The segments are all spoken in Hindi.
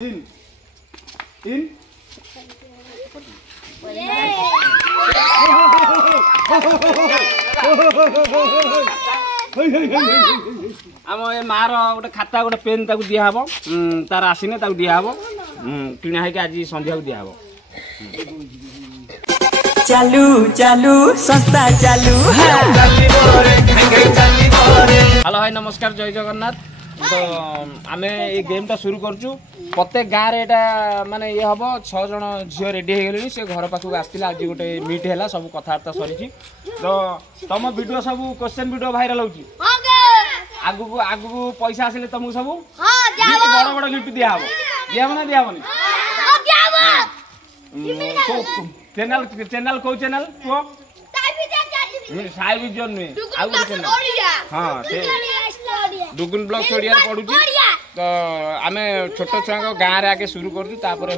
In. In. आम ए मार गोटे खाता गोटे पेन ताकू दिया हबो तार आसीने ताकू दिया हबो किना है कि आज संध्या को दिया हबो। चालू चालू संस्था चालू। हेलो हाय नमस्कार जय जगन्नाथ। तो आम ये गेमटा शुरू करचु प्रत्येक गाँव में यहाँ माने ये हम 6 जन झील रेडी हो गले से घर पाखक आसला आज गोटे मीट है सब कथबार्ता सरी। तो तुम वीडियो सब क्वेश्चन वीडियो भाइराल होची आगु आगु पैसा आसिले तुमको सब बड़ बड़ गिफ्ट दिया हम दिया ना दिया चैनल चैनल कौ चैनल को साई विजन नुहे आउ चैनल हाँ डुगुन ब्लॉग ओडिया पढ़ुची। तो आम छोट छुआ गाँव में आगे शुरू कर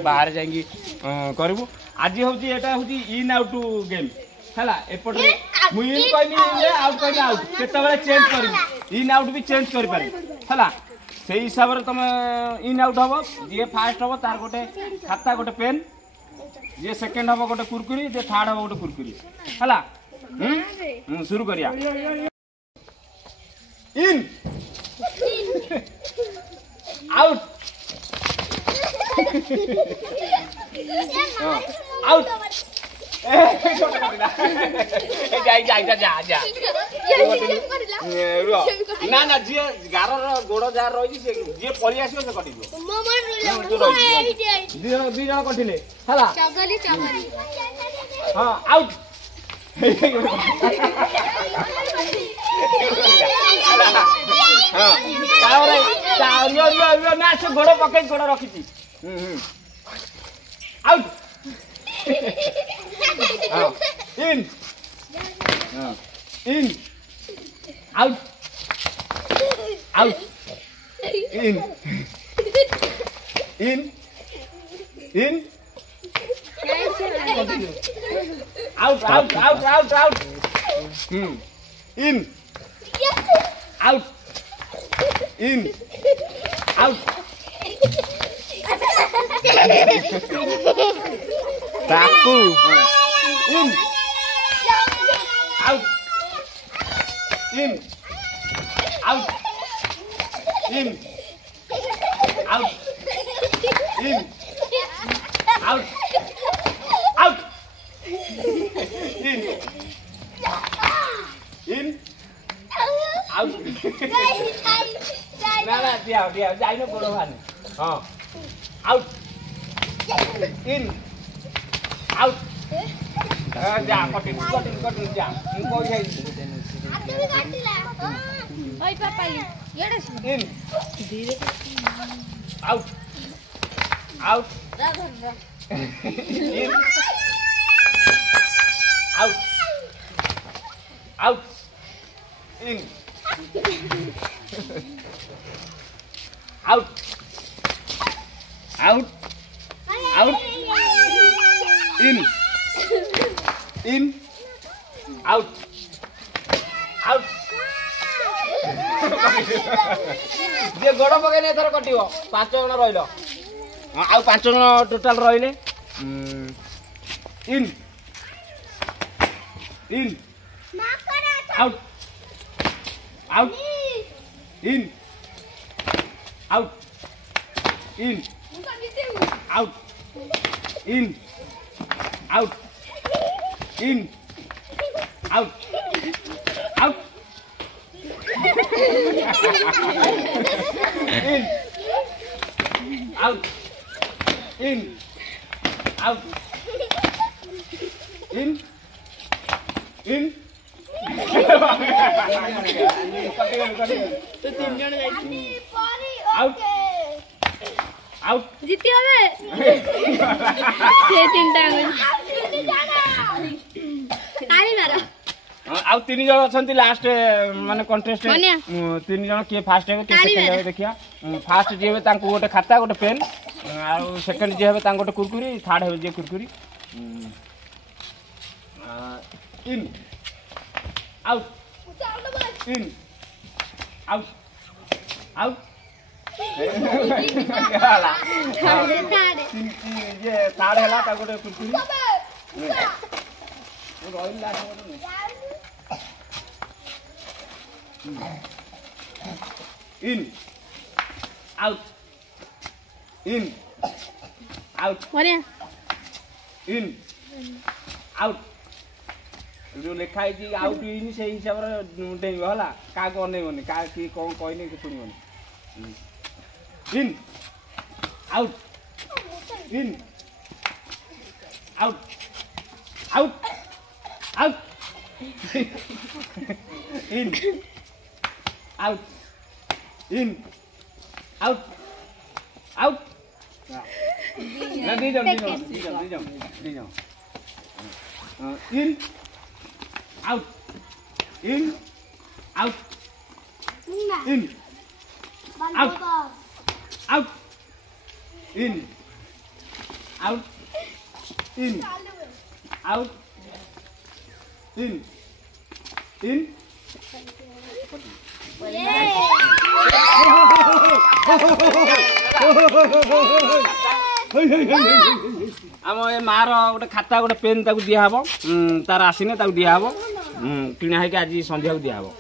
बाहर जाइए करूँ। आज हूँ यहाँ हूँ इन आउट गेम है एपटे मुझे कहली आउट कहली आउट केत चेंज कर इन आउट भी चेंज कर से हिसाब से तुम इन आउट हम जी फास्ट हम तार गोटे खाता गोटे पेन जी सेकेंड हम गोटे कुरकुरी जी थर्ड हम गोटे कुरकुरी है शुरू करिया। इन आउट आउट ना ना जी गार गोड़ जार रही जी पलि आस कटि दी जन कटिले हाँ आउट ना से गोड़ पकड़ गोड़ रखी out in in out out in in in out out out out out in out in out ताकू in out in out in out in out out in in out ना ना दिया दिया जाई न गोड़ भाने हां आउट इन आउट जा कटिन कटिन कटिन जा मु कोइ जाई आते काटिला ओइ पापाली येडे इन धीरे out out in out out in out out out in in out out जे गोड़ पकईने एथर कटिव 5 जन रहिल आउ 5 जन टोटाल रहिले in in out out in out in out in out in out out in out in out in in तो 3 जन आउट आउट जीती हवे से 3टा ताली मारो आउ 3 जन अछंती लास्ट माने कंटेस्ट 3 जन के फास्ट हेबे के सेकंड हेबे देखिया फास्ट जे हेबे तांको गोटे खाता गोटे पेन आउ सेकंड जे हेबे तांको गोटे कुरकुरी थर्ड हेबे जे कुरकुरी in out in out out ହେଲା ଥାର୍ଡ ये ताड़ हैला ता गोटे कुरकुरी ରହିଲା इन आउट इन आउट ବଢିଆ इन आउट जो लिखा है आउट इन से हिसाब रे डेइबो हला का को नेबोनी का की कोन कहनी कि सुनिबोनी in out in out out out in out in out out दी जाओ in out in out in out out in out in out in in आम ए मार गोटे खाता गोटे पेन ताकू दिया हबो तार आसीने ताकू दिया हबो किणा है कि आज संध्या को दिया हबो